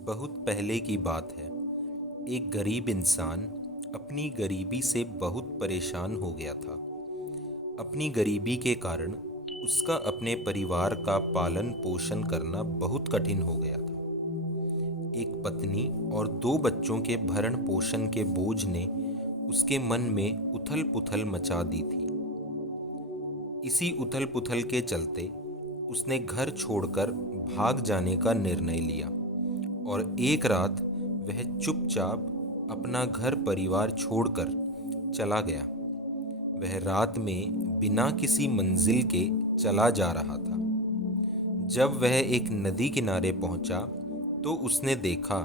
बहुत पहले की बात है। एक गरीब इंसान अपनी गरीबी से बहुत परेशान हो गया था। अपनी गरीबी के कारण उसका अपने परिवार का पालन पोषण करना बहुत कठिन हो गया था। एक पत्नी और 2 बच्चों के भरण पोषण के बोझ ने उसके मन में उथल पुथल मचा दी थी। इसी उथल पुथल के चलते उसने घर छोड़कर भाग जाने का निर्णय लिया और एक रात वह चुपचाप अपना घर परिवार छोड़कर चला गया। वह रात में बिना किसी मंजिल के चला जा रहा था। जब वह एक नदी किनारे पहुंचा तो उसने देखा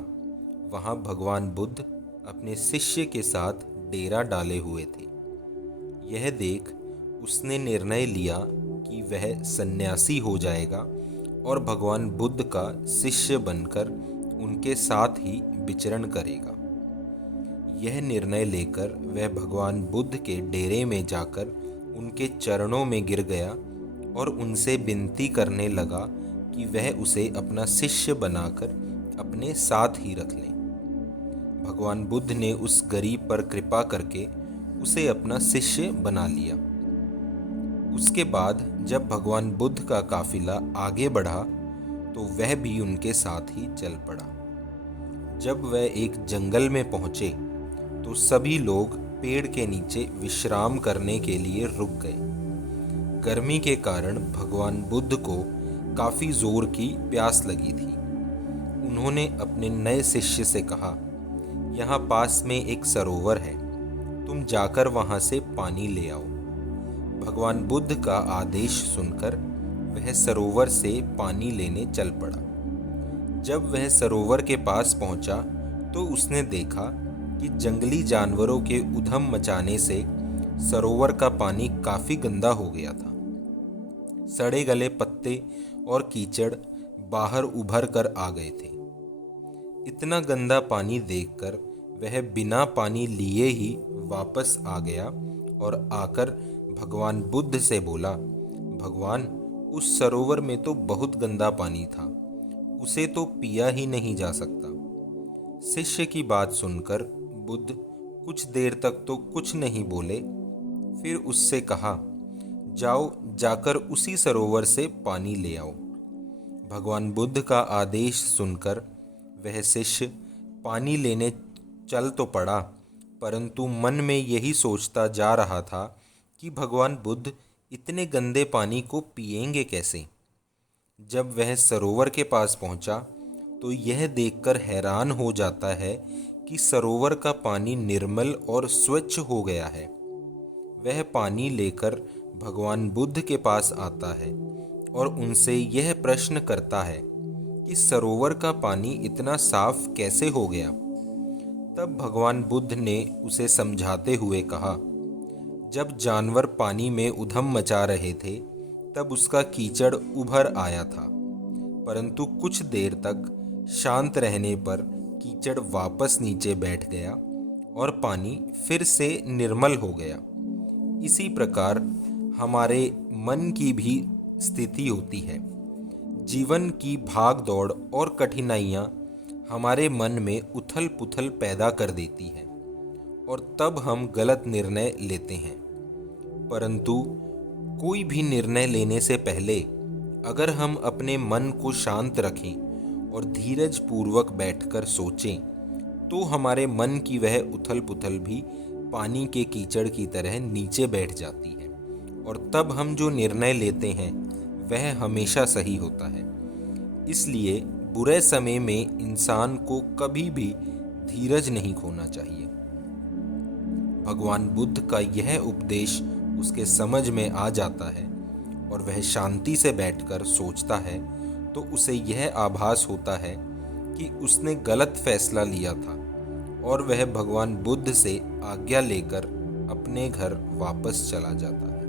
वहां भगवान बुद्ध अपने शिष्य के साथ डेरा डाले हुए थे। यह देख उसने निर्णय लिया कि वह सन्यासी हो जाएगा और भगवान बुद्ध का शिष्य बनकर उनके साथ ही विचरण करेगा। यह निर्णय लेकर वह भगवान बुद्ध के डेरे में जाकर उनके चरणों में गिर गया और उनसे विनती करने लगा कि वह उसे अपना शिष्य बनाकर अपने साथ ही रख लें। भगवान बुद्ध ने उस गरीब पर कृपा करके उसे अपना शिष्य बना लिया। उसके बाद जब भगवान बुद्ध का काफिला आगे बढ़ा तो वह भी उनके साथ ही चल पड़ा। जब वह एक जंगल में पहुंचे तो सभी लोग पेड़ के नीचे विश्राम करने के लिए रुक गए। गर्मी के कारण भगवान बुद्ध को काफी जोर की प्यास लगी थी। उन्होंने अपने नए शिष्य से कहा, यहाँ पास में एक सरोवर है, तुम जाकर वहां से पानी ले आओ। भगवान बुद्ध का आदेश सुनकर वह सरोवर से पानी लेने चल पड़ा। जब वह सरोवर के पास पहुंचा तो उसने देखा कि जंगली जानवरों के उधम मचाने से सरोवर का पानी काफी गंदा हो गया था। सड़े गले पत्ते और कीचड़ बाहर उभर कर आ गए थे। इतना गंदा पानी देखकर वह बिना पानी लिए ही वापस आ गया और आकर भगवान बुद्ध से बोला, भगवान, उस सरोवर में तो बहुत गंदा पानी था, उसे तो पिया ही नहीं जा सकता। शिष्य की बात सुनकर बुद्ध कुछ देर तक तो कुछ नहीं बोले, फिर उससे कहा, जाओ जाकर उसी सरोवर से पानी ले आओ। भगवान बुद्ध का आदेश सुनकर वह शिष्य पानी लेने चल तो पड़ा, परंतु मन में यही सोचता जा रहा था कि भगवान बुद्ध इतने गंदे पानी को पिएंगे कैसे। जब वह सरोवर के पास पहुंचा तो यह देखकर हैरान हो जाता है कि सरोवर का पानी निर्मल और स्वच्छ हो गया है। वह पानी लेकर भगवान बुद्ध के पास आता है और उनसे यह प्रश्न करता है कि सरोवर का पानी इतना साफ कैसे हो गया। तब भगवान बुद्ध ने उसे समझाते हुए कहा, जब जानवर पानी में उधम मचा रहे थे तब उसका कीचड़ उभर आया था, परंतु कुछ देर तक शांत रहने पर कीचड़ वापस नीचे बैठ गया और पानी फिर से निर्मल हो गया। इसी प्रकार हमारे मन की भी स्थिति होती है। जीवन की भाग दौड़ और कठिनाइयाँ हमारे मन में उथल पुथल पैदा कर देती है और तब हम गलत निर्णय लेते हैं। परंतु कोई भी निर्णय लेने से पहले अगर हम अपने मन को शांत रखें और धीरज पूर्वक बैठकर सोचें तो हमारे मन की वह उथल पुथल भी पानी के कीचड़ की तरह नीचे बैठ जाती है और तब हम जो निर्णय लेते हैं वह हमेशा सही होता है। इसलिए बुरे समय में इंसान को कभी भी धीरज नहीं खोना चाहिए। भगवान बुद्ध का यह उपदेश उसके समझ में आ जाता है और वह शांति से बैठकर सोचता है तो उसे यह आभास होता है कि उसने गलत फैसला लिया था और वह भगवान बुद्ध से आज्ञा लेकर अपने घर वापस चला जाता है।